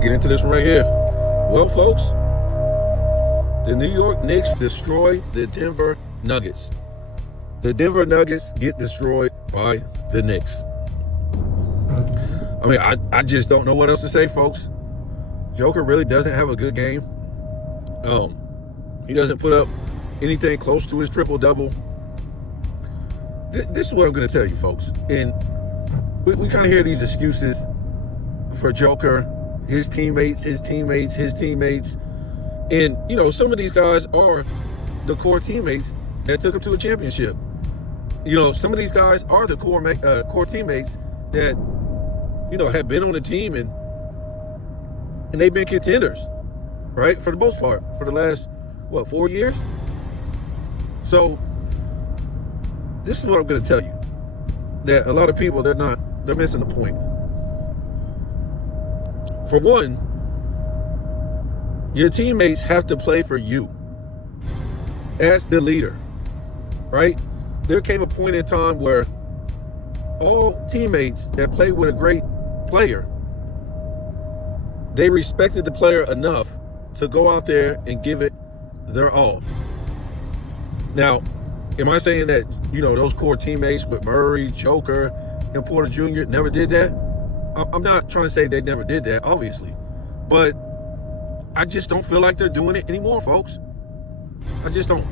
Let's get into this one right here. Well, folks, the New York Knicks destroy the Denver Nuggets. The Denver Nuggets get destroyed by the Knicks. I mean, I just don't know what else to say, folks. Joker really doesn't have a good game. He doesn't put up anything close to his triple-double. This is what I'm going to tell you, folks. And we kind of hear these excuses for Joker, his teammates. And, you know, some of these guys are the core teammates that took him to a championship. You know, some of these guys are the core teammates that, you know, have been on the team and they've been contenders, right? For the most part, for the last, 4 years? So, this is what I'm going to tell you. That a lot of people, they're missing the point. For one, your teammates have to play for you as the leader, right? There came a point in time where all teammates that played with a great player, they respected the player enough to go out there and give it their all. Now, am I saying that, you know, those core teammates with Murray, Joker, and Porter Jr. never did that? I'm not trying to say they never did that, obviously. But I just don't feel like they're doing it anymore, folks. I just don't.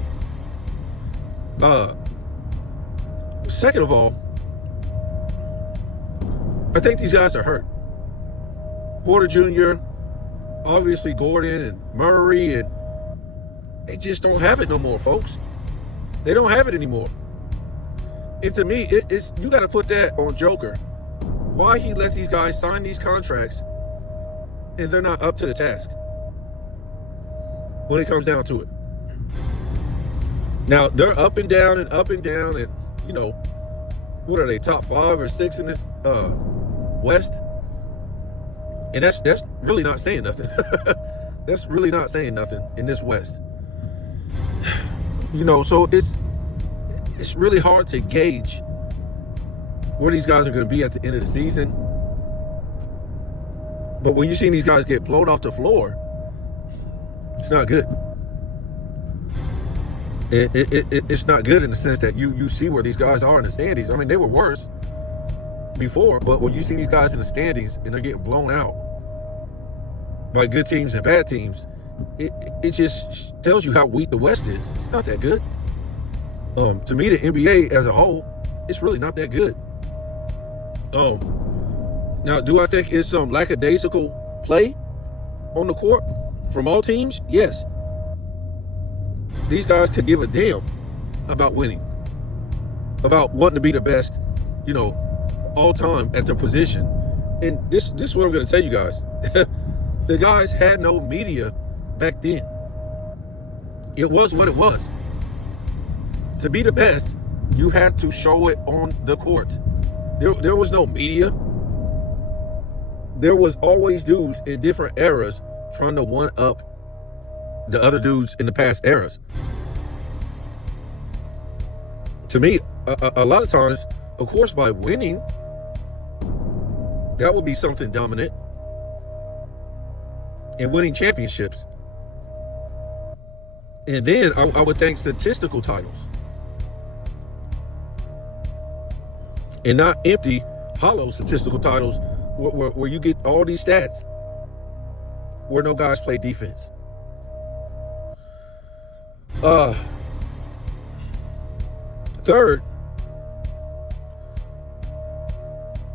Second of all, I think these guys are hurt. Porter Jr., obviously Gordon and Murray, and they just don't have it no more, folks. They don't have it anymore. And to me, it's you got to put that on Joker. Why he let these guys sign these contracts and they're not up to the task when it comes down to it. Now, they're up and down, and, you know, what are they, top 5 or 6 in this West? And that's really not saying nothing. That's really not saying nothing in this West. You know, so it's really hard to gauge where these guys are going to be at the end of the season. But when you see these guys get blown off the floor, it's not good. It's not good in the sense that you see where these guys are in the standings. I mean, they were worse before, but when you see these guys in the standings and they're getting blown out by good teams and bad teams, it just tells you how weak the West is. It's not that good. To me, the NBA as a whole, it's really not that good. Now, do I think it's some lackadaisical play on the court from all teams? Yes. These guys could give a damn about winning, about wanting to be the best, you know, all time at their position. And this is what I'm going to tell you guys. The guys had no media back then. It was what it was. To be the best, you had to show it on the court. There was no media. There was always dudes in different eras trying to one-up the other dudes in the past eras. To me, a lot of times, of course, by winning, that would be something dominant. And winning championships. And then I would think statistical titles. And not empty, hollow statistical titles where you get all these stats where no guys play defense. Third,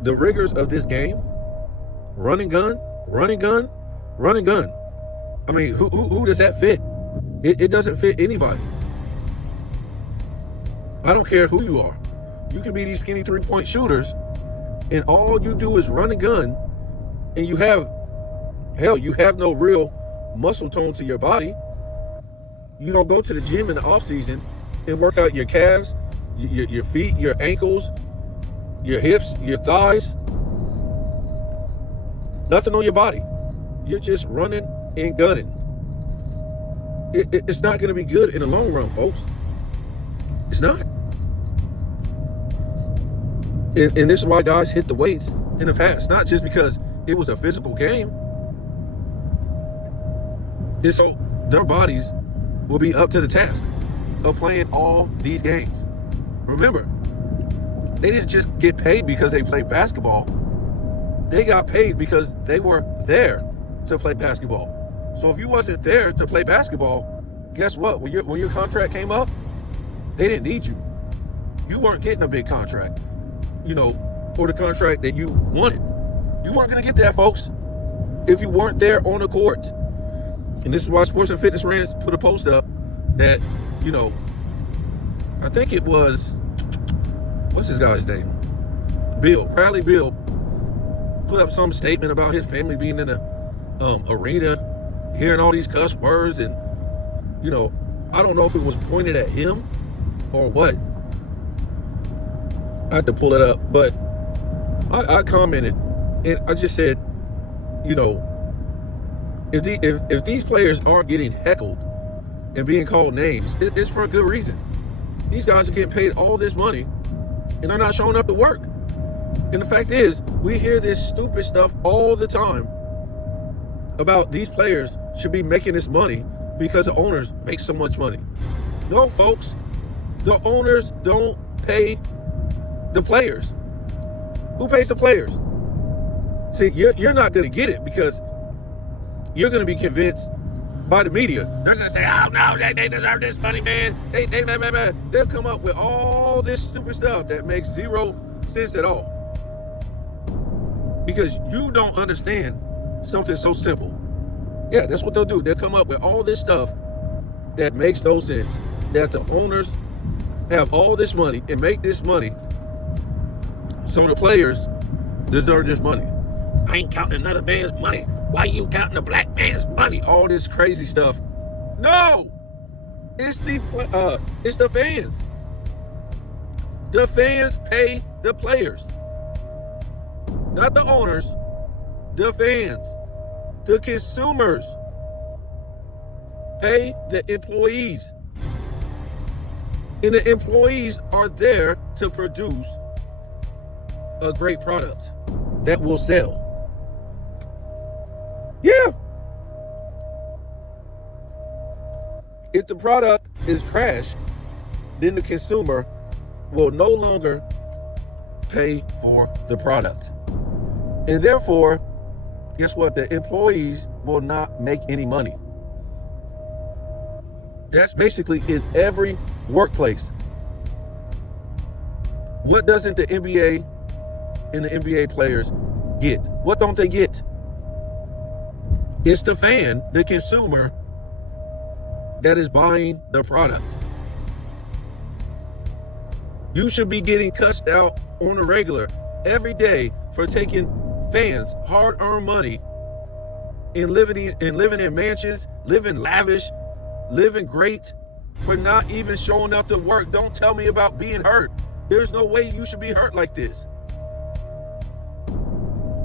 the rigors of this game, run and gun. I mean, who does that fit? It doesn't fit anybody. I don't care who you are. You can be these skinny three-point shooters, and all you do is run and gun, and you have no real muscle tone to your body. You don't go to the gym in the off season and work out your calves, your feet, your ankles, your hips, your thighs. Nothing on your body. You're just running and gunning. It's not going to be good in the long run, folks. It's not. And this is why guys hit the weights in the past. Not just because it was a physical game. And so their bodies will be up to the task of playing all these games. Remember, they didn't just get paid because they played basketball. They got paid because they were there to play basketball. So if you wasn't there to play basketball, guess what? When your contract came up, they didn't need you. You weren't getting a big contract, or the contract that you wanted. You weren't going to get that, folks, if you weren't there on the court. And this is why Sports and Fitness Rants put a post up that, I think it was, what's this guy's name? Bradley Bill put up some statement about his family being in the arena, hearing all these cuss words, and I don't know if it was pointed at him or what. I have to pull it up, but I commented and I just said, if these players are getting heckled and being called names, it's for a good reason. These guys are getting paid all this money and they're not showing up to work. And the fact is, we hear this stupid stuff all the time about these players should be making this money because the owners make so much money. No, folks, the owners don't pay the players. Who pays the players? See, you're not going to get it because you're going to be convinced by the media. They're going to say, oh, no, they deserve this money, man. They'll come up with all this stupid stuff that makes zero sense at all. Because you don't understand something so simple. Yeah, that's what they'll do. They'll come up with all this stuff that makes no sense. That the owners have all this money and make this money, so the players deserve this money. I ain't counting another man's money. Why you counting a black man's money? All this crazy stuff. No! It's the fans. The fans pay the players. Not the owners. The fans. The consumers pay the employees. And the employees are there to produce a great product that will sell. Yeah. If the product is trash, then the consumer will no longer pay for the product. And therefore, guess what? The employees will not make any money. That's basically in every workplace. What doesn't the NBA and the NBA players get? What don't they get? It's the fan, the consumer, that is buying the product. You should be getting cussed out on a regular every day for taking fans' hard-earned money and living in mansions, living lavish, living great, for not even showing up to work. Don't tell me about being hurt. There's no way you should be hurt like this.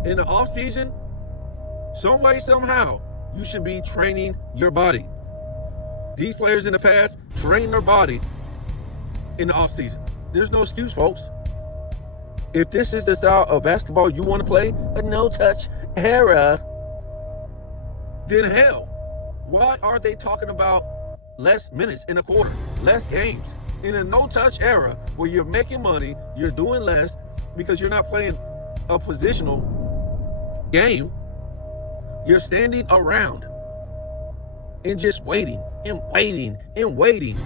In the off season, some way, somehow, you should be training your body. These players in the past train their body in the off season. There's no excuse, folks. If this is the style of basketball you want to play, a no-touch era, then hell, why are they talking about less minutes in a quarter, less games? In a no-touch era where you're making money, you're doing less because you're not playing a positional game. You're standing around and just waiting and waiting and waiting.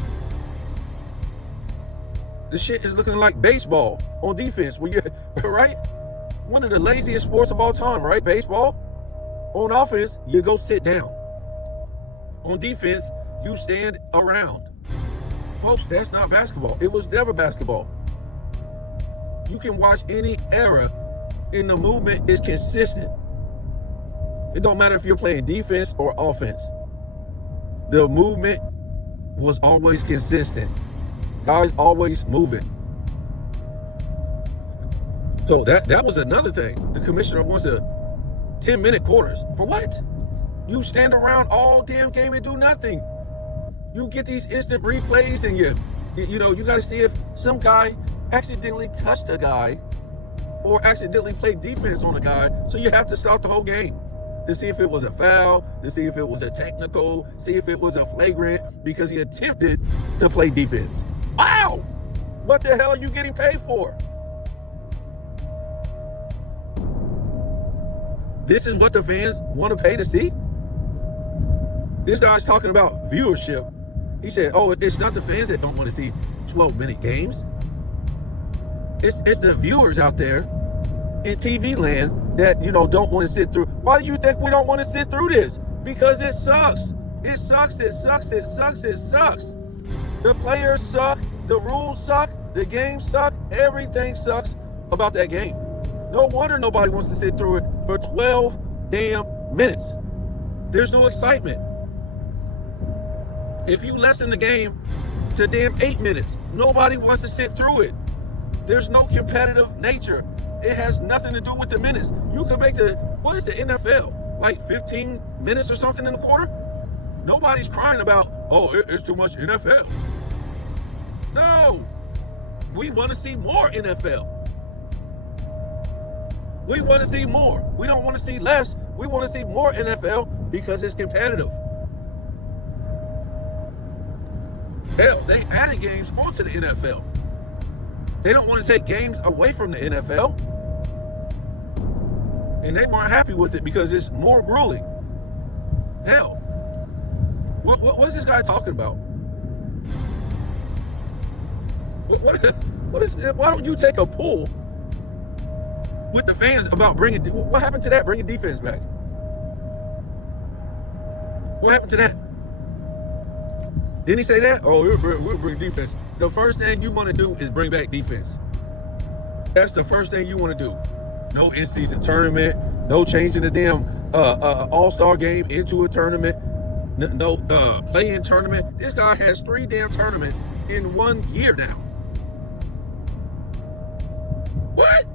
This shit is looking like baseball on defense. When you're right, one of the laziest sports of all time, right? Baseball. On offense, you go sit down. On defense, you stand around. Folks, that's not basketball. It was never basketball. You can watch any era and the movement is consistent. It don't matter if you're playing defense or offense. The movement was always consistent. Guys always moving. So that was another thing. The commissioner wants a 10-minute quarters. For what? You stand around all damn game and do nothing. You get these instant replays and you got to see if some guy accidentally touched a guy or accidentally played defense on a guy, so you have to start the whole game. to see if it was a foul, to see if it was a technical, see if it was a flagrant, because he attempted to play defense. Wow! What the hell are you getting paid for? This is what the fans want to pay to see? This guy's talking about viewership. He said, oh, it's not the fans that don't want to see 12-minute games. It's the viewers out there in TV land that, don't want to sit through. Why do you think we don't want to sit through this? Because it sucks. It sucks, it sucks, it sucks, it sucks. The players suck, the rules suck, the game suck, everything sucks about that game. No wonder nobody wants to sit through it for 12 damn minutes. There's no excitement. If you lessen the game to damn 8 minutes, nobody wants to sit through it. There's no competitive nature. It has nothing to do with the minutes. You can make what is the NFL? Like 15 minutes or something in the quarter? Nobody's crying about, it's too much NFL. No, we want to see more NFL. We want to see more. We don't want to see less. We want to see more NFL because it's competitive. Hell, they added games onto the NFL. They don't want to take games away from the NFL. And they weren't happy with it because it's more grueling. Hell, what is this guy talking about? Why don't you take a poll with the fans about what happened to that? Bringing defense back. What happened to that? Didn't he say that? Oh, we'll bring defense. The first thing you want to do is bring back defense. That's the first thing you want to do. No in-season tournament. No changing the damn all-star game into a tournament. No play-in tournament. This guy has 3 damn tournaments in 1 year now. What?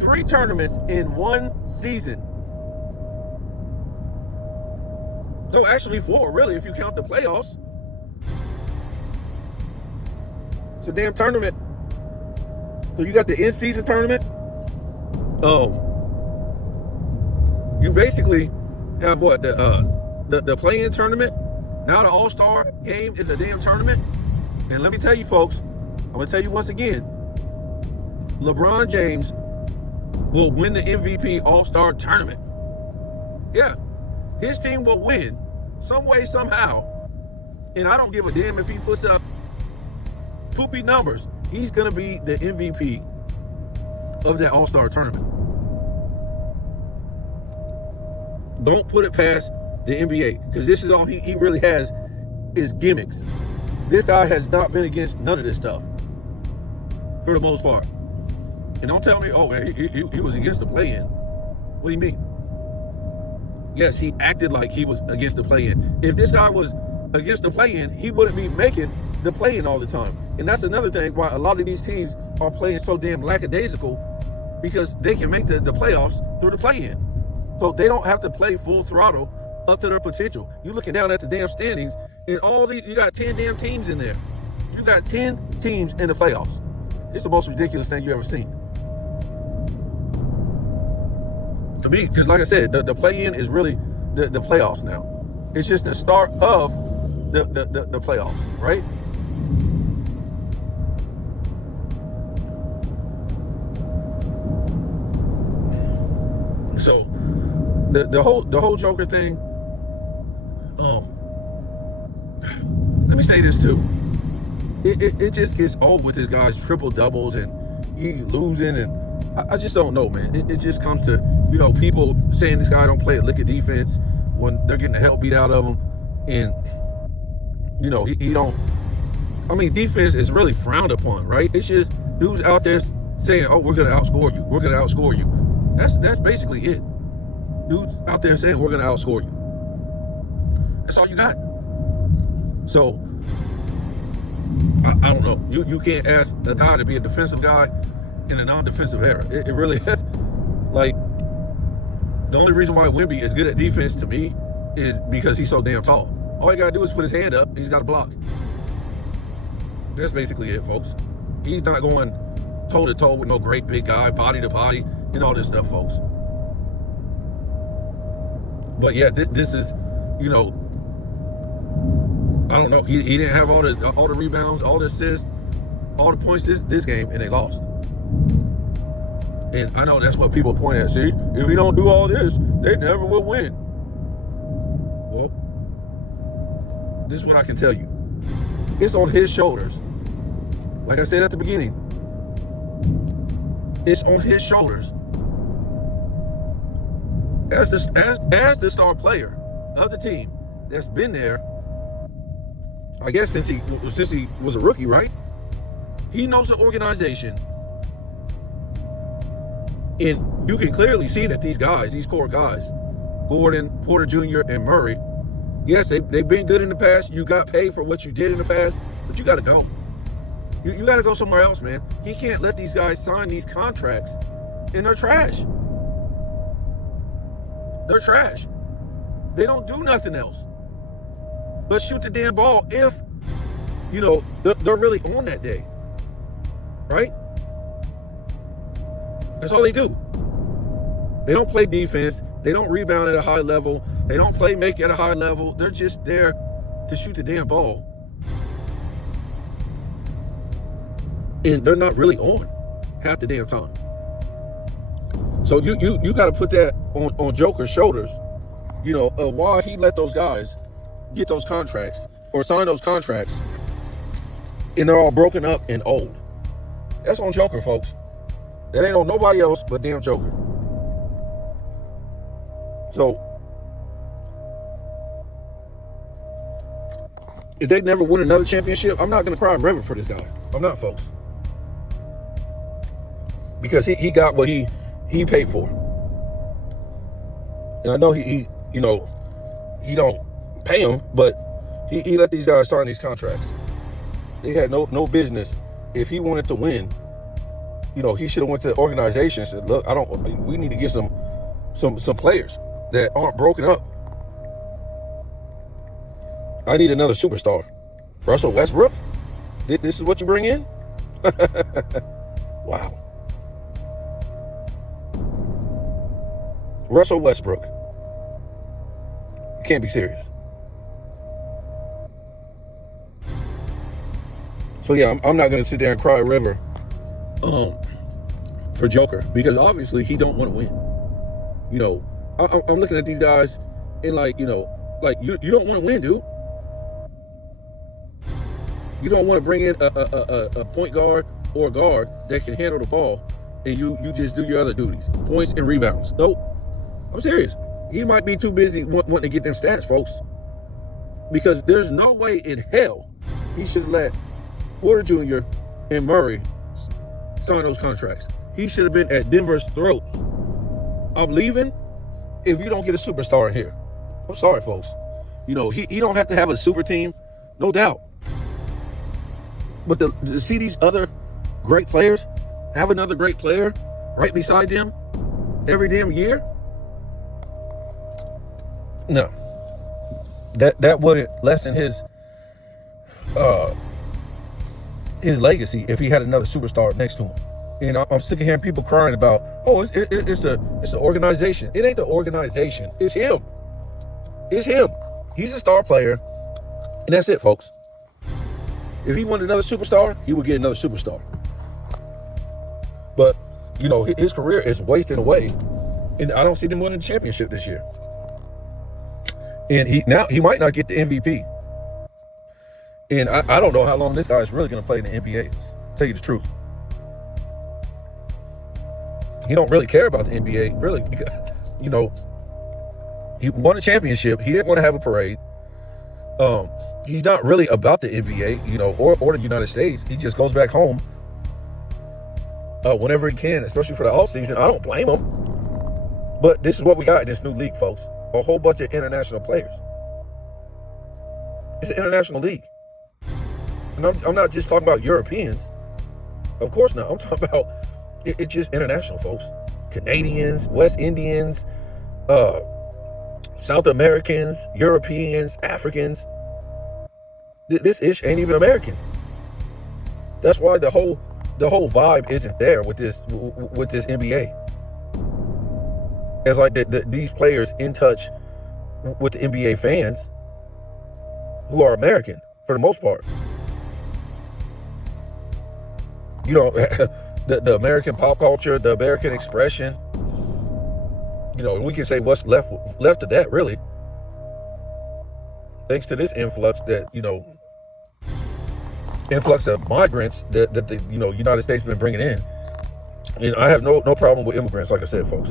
3 tournaments in 1 season. No, actually 4, really, if you count the playoffs. It's a damn tournament. So you got the in-season tournament. You basically have what? The play-in tournament. Now the All-Star game is a damn tournament. And let me tell you, folks, I'm going to tell you once again, LeBron James will win the MVP All-Star tournament. Yeah. His team will win some way, somehow. And I don't give a damn if he puts up poopy numbers. He's going to be the MVP of that All-Star tournament. Don't put it past the NBA, because this is all he really has is gimmicks. This guy has not been against none of this stuff for the most part. And don't tell me, he was against the play-in. What do you mean? Yes, he acted like he was against the play-in. If this guy was against the play-in, he wouldn't be making the play-in all the time. And that's another thing why a lot of these teams are playing so damn lackadaisical, because they can make the playoffs through the play-in. So they don't have to play full throttle up to their potential. You're looking down at the damn standings, and you got 10 damn teams in there. You got 10 teams in the playoffs. It's the most ridiculous thing you ever seen. To me, because like I said, the play-in is really the playoffs now. It's just the start of the playoffs, right? So the whole Joker thing. Let me say this too. It just gets old with this guy's triple doubles and he's losing, and I just don't know, man. It just comes to, people saying this guy don't play a lick of defense when they're getting the hell beat out of him. And, he don't. I mean, defense is really frowned upon, right? It's just dudes out there saying, we're going to outscore you. We're going to outscore you. That's basically it. Dudes out there saying, we're going to outscore you. That's all you got. So, I don't know. You can't ask a guy to be a defensive guy in a non-defensive era. It really, like, the only reason why Wemby is good at defense to me is because he's so damn tall. All he got to do is put his hand up, he's got to block. That's basically it, folks. He's not going toe-to-toe with no great big guy, body to body, and all this stuff, folks. But yeah, this is, you know, I don't know. He didn't have all the rebounds, all the assists, all the points this game, and they lost. And I know that's what people point at. See, if we don't do all this, they never will win. Well, this is what I can tell you. It's on his shoulders. Like I said at the beginning, it's on his shoulders. As the star player of the team that's been there, I guess since he was a rookie, right? He knows the organization. And you can clearly see that these core guys, Gordon, Porter Jr., and Murray, yes, they've been good in the past. You got paid for what you did in the past, but you got to go. You got to go somewhere else, man. He can't let these guys sign these contracts, and they're trash. They're trash. They don't do nothing else but shoot the damn ball if, you know, they're really on that day, right? That's all they do. They don't play defense. They don't rebound at a high level. They don't play make at a high level. They're just there to shoot the damn ball. And they're not really on half the damn time. So you got to put that on Joker's shoulders, you know, why he let those guys get those contracts or sign those contracts and they're all broken up and old. That's on Joker, folks. That ain't on nobody else but damn Joker. So, if they never win another championship, I'm not going to cry a river for this guy. I'm not, folks. Because he got what he paid for. And I know he you know, he don't pay him, but he let these guys sign these contracts. They had no business. If he wanted to win, you know, he should have went to the organization and said, look, we need to get some players that aren't broken up. I need another superstar. Russell Westbrook? This is what you bring in? Wow. Russell Westbrook. You can't be serious. So yeah, I'm not going to sit there and cry a river for Joker, because obviously he don't want to win. You know, I'm looking at these guys and like, you know, like you don't want to win, dude. You don't want to bring in a point guard or a guard that can handle the ball and you just do your other duties, points and rebounds. Nope. I'm serious. He might be too busy wanting to get them stats, folks, because there's no way in hell he should let Porter Jr. and Murray sign those contracts. He should have been at Denver's throat. I'm leaving if you don't get a superstar in here. I'm sorry, folks. You know, he don't have to have a super team, no doubt. But to see these other great players, have another great player right beside them every damn year, no. That wouldn't lessen his legacy if he had another superstar next to him. And I'm sick of hearing people crying about, oh, it's the organization. It ain't the organization. It's him. It's him. He's a star player, and that's it, folks. If he wanted another superstar, he would get another superstar. But, you know, his career is wasting away, and I don't see them winning the championship this year. And he might not get the MVP. And I don't know how long this guy is really going to play in the NBA. To tell you the truth. He don't really care about the NBA, really. You know, he won a championship. He didn't want to have a parade. He's not really about the NBA, you know, or the United States. He just goes back home whenever he can, especially for the offseason. I don't blame him. But this is what we got in this new league, folks. A whole bunch of international players. It's an international league. And I'm not just talking about Europeans. Of course not. I'm talking about it's just international, folks. Canadians, West Indians, South Americans, Europeans, Africans. This ish ain't even American. That's why the whole vibe isn't there with this NBA. It's like these players in touch with the NBA fans who are American for the most part. You know, the American pop culture, the American expression. You know, we can say what's left of that, really. Thanks to this influx of migrants that the United States has been bringing in. And I have no problem with immigrants, like I said, folks.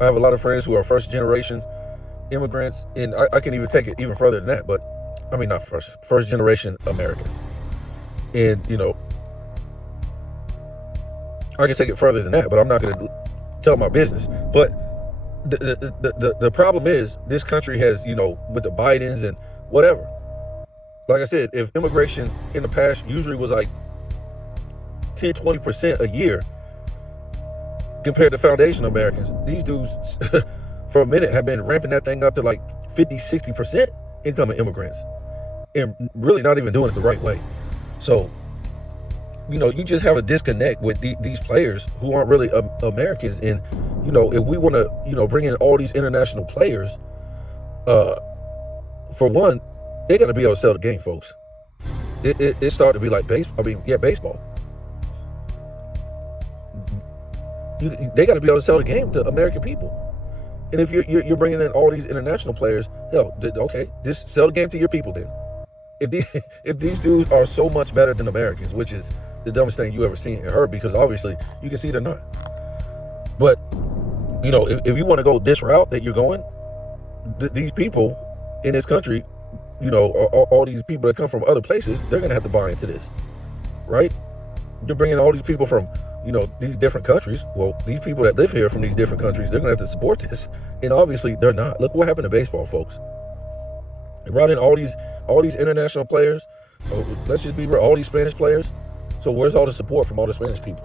I have a lot of friends who are first generation immigrants, and I can even take it even further than that, but I mean, not first generation Americans. And, I can take it further than that, but I'm not going to tell my business. But the problem is this country has, with the Bidens and whatever. Like I said, if immigration in the past usually was like 10, 20% a year compared to foundational Americans, these dudes for a minute have been ramping that thing up to like 50, 60% incoming immigrants and really not even doing it the right way. So, you just have a disconnect with these players who aren't really Americans. And, if we want to, bring in all these international players, for one, they got to be able to sell the game, folks. It started to be like baseball. They got to be able to sell the game to American people. And if you're bringing in all these international players, okay, just sell the game to your people then. If these dudes are so much better than Americans, which is the dumbest thing you ever seen and heard, because obviously you can see they're not. But if you want to go this route that you're going, these people in this country, all these people that come from other places, they're gonna have to buy into this, right? You're bringing all these people from these different countries. Well, these people that live here from these different countries, they're gonna have to support this, and obviously they're not. Look what happened to baseball, folks. They brought in all these international players. Let's just be real, all these Spanish players. So where's all the support from all the Spanish people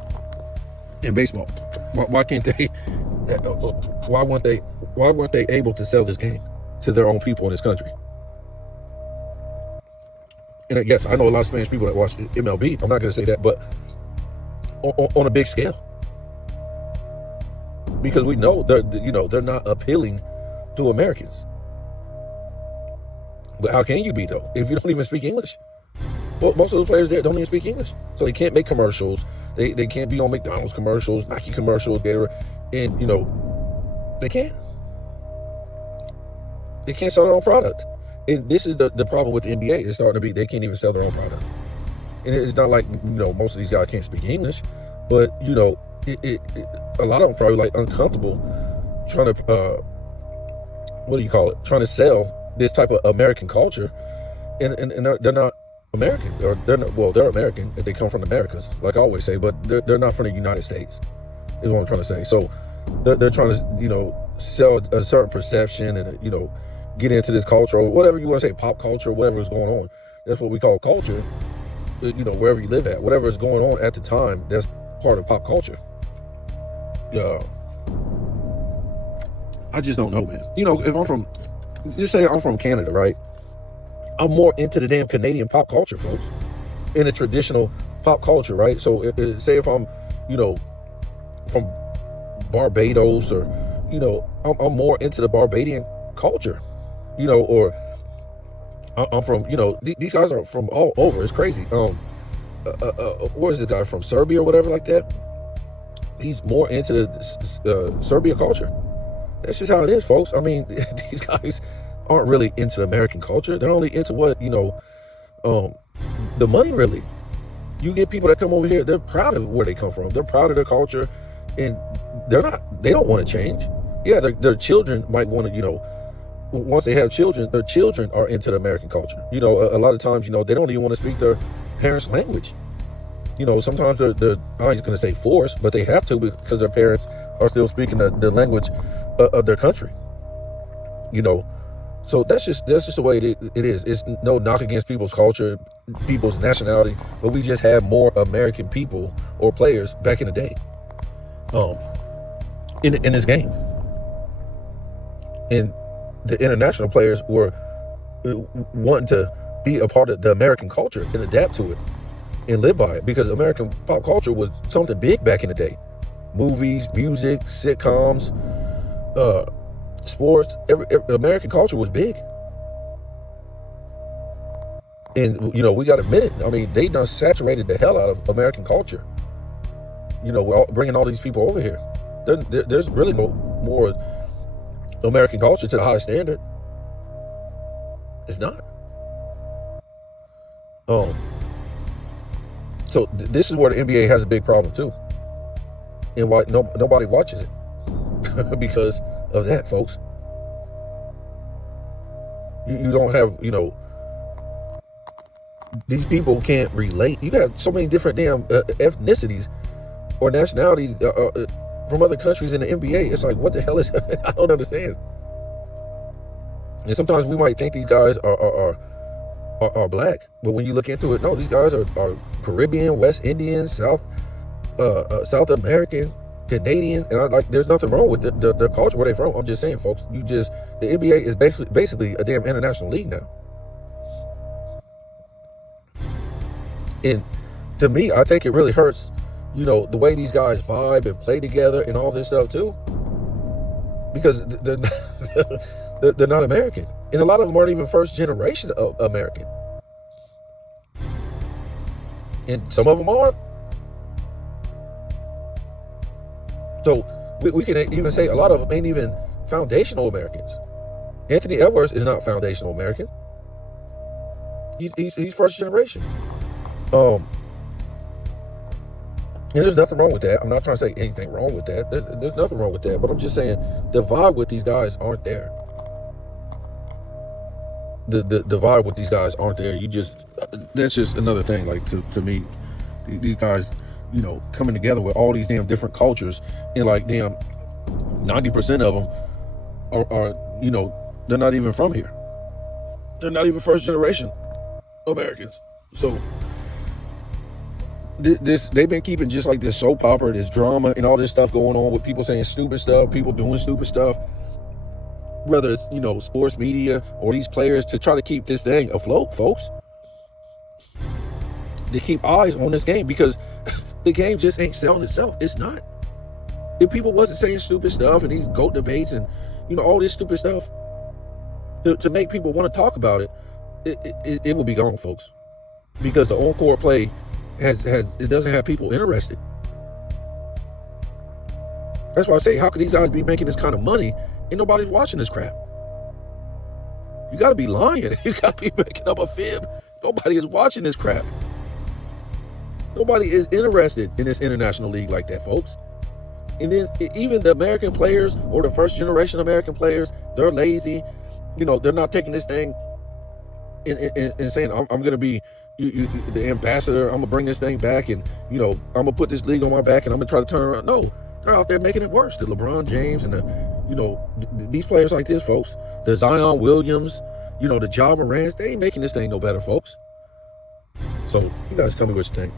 in baseball? Why can't they? Why weren't they able to sell this game to their own people in this country? And yes, I know a lot of Spanish people that watch MLB. I'm not going to say that, but on a big scale, because we know they're not appealing to Americans. But how can you be though if you don't even speak English? Well, most of the players there don't even speak English, so they can't make commercials. They can't be on McDonald's commercials, Nike commercials, and they can't. They can't sell their own product. And this is the problem with the NBA. It's starting to be they can't even sell their own product. And it's not like most of these guys can't speak English, but a lot of them probably like uncomfortable trying to trying to sell this type of American culture, and they're not American, or they're American if they come from the Americas, like I always say, but they're not from the United States, is what I'm trying to say. So they're trying to sell a certain perception and get into this culture, or whatever you want to say, pop culture, whatever is going on. That's what we call culture. Wherever you live at, whatever is going on at the time, that's part of pop culture. I just don't know, man. If just say I'm from Canada, right? I'm more into the damn Canadian pop culture, folks, in the traditional pop culture, right? So say if I'm, from Barbados, or, I'm more into the Barbadian culture, or I'm from, these guys are from all over. It's crazy. Where is this guy from? Serbia or whatever like that? He's more into the Serbia culture. That's just how it is, folks. I mean, these guys aren't really into American culture. They're only into what, the money, really. You get people that come over here, they're proud of where they come from. They're proud of their culture, and they don't want to change. Yeah, their children might want to, once they have children, their children are into the American culture. A lot of times, they don't even want to speak their parents' language. Sometimes they're I ain't going to say forced, but they have to because their parents are still speaking the language of their country. So that's just the way it is. It's no knock against people's culture, people's nationality, but we just have more American people or players back in the day, in this game, and the international players were wanting to be a part of the American culture and adapt to it and live by it, because American pop culture was something big back in the day. Movies, music, sitcoms, sports, every American culture was big. And, we got to admit it. I mean, they done saturated the hell out of American culture. We're bringing all these people over here. There's really no more American culture to the highest standard. It's not. So this is where the NBA has a big problem too, and why nobody watches it because of that, folks. You don't have, these people can't relate. You got so many different damn ethnicities or nationalities from other countries in the NBA. It's like, what the hell is? I don't understand. And sometimes we might think these guys are black, but when you look into it, no, these guys are Caribbean, West Indian, South American, Canadian, and there's nothing wrong with the culture where they're from. I'm just saying, folks, the NBA is basically a damn international league now. And to me, I think it really hurts, the way these guys vibe and play together and all this stuff too, because they're not American, and a lot of them aren't even first generation of American, and some of them are. So we can even say a lot of them ain't even foundational Americans. Anthony Edwards is not foundational American. He's first generation. And there's nothing wrong with that. I'm not trying to say anything wrong with that. There's nothing wrong with that. But I'm just saying the vibe with these guys aren't there. The vibe with these guys aren't there. That's just another thing. Like to me, these guys, coming together with all these damn different cultures, and like damn 90% of them are they're not even from here. They're not even first generation Americans. So they've been keeping just like this soap opera, this drama, and all this stuff going on with people saying stupid stuff, people doing stupid stuff, whether it's sports media or these players, to try to keep this thing afloat, folks. They keep eyes on this game because the game just ain't selling itself. It's not. If people wasn't saying stupid stuff and these GOAT debates and all this stupid stuff to make people want to talk about it will be gone, folks. Because the on-court play it doesn't have people interested. That's why I say, how could these guys be making this kind of money and nobody's watching this crap? You got to be lying. You got to be making up a fib. Nobody is watching this crap. Nobody is interested in this international league like that, folks. And then even the American players or the first generation American players, they're lazy. They're not taking this thing and saying, I'm going to be the ambassador. I'm going to bring this thing back, and, I'm going to put this league on my back, and I'm going to try to turn around. No, they're out there making it worse. The LeBron James and these players like this, folks, the Zion Williams, the Ja Morants, they ain't making this thing no better, folks. So you guys tell me what you think.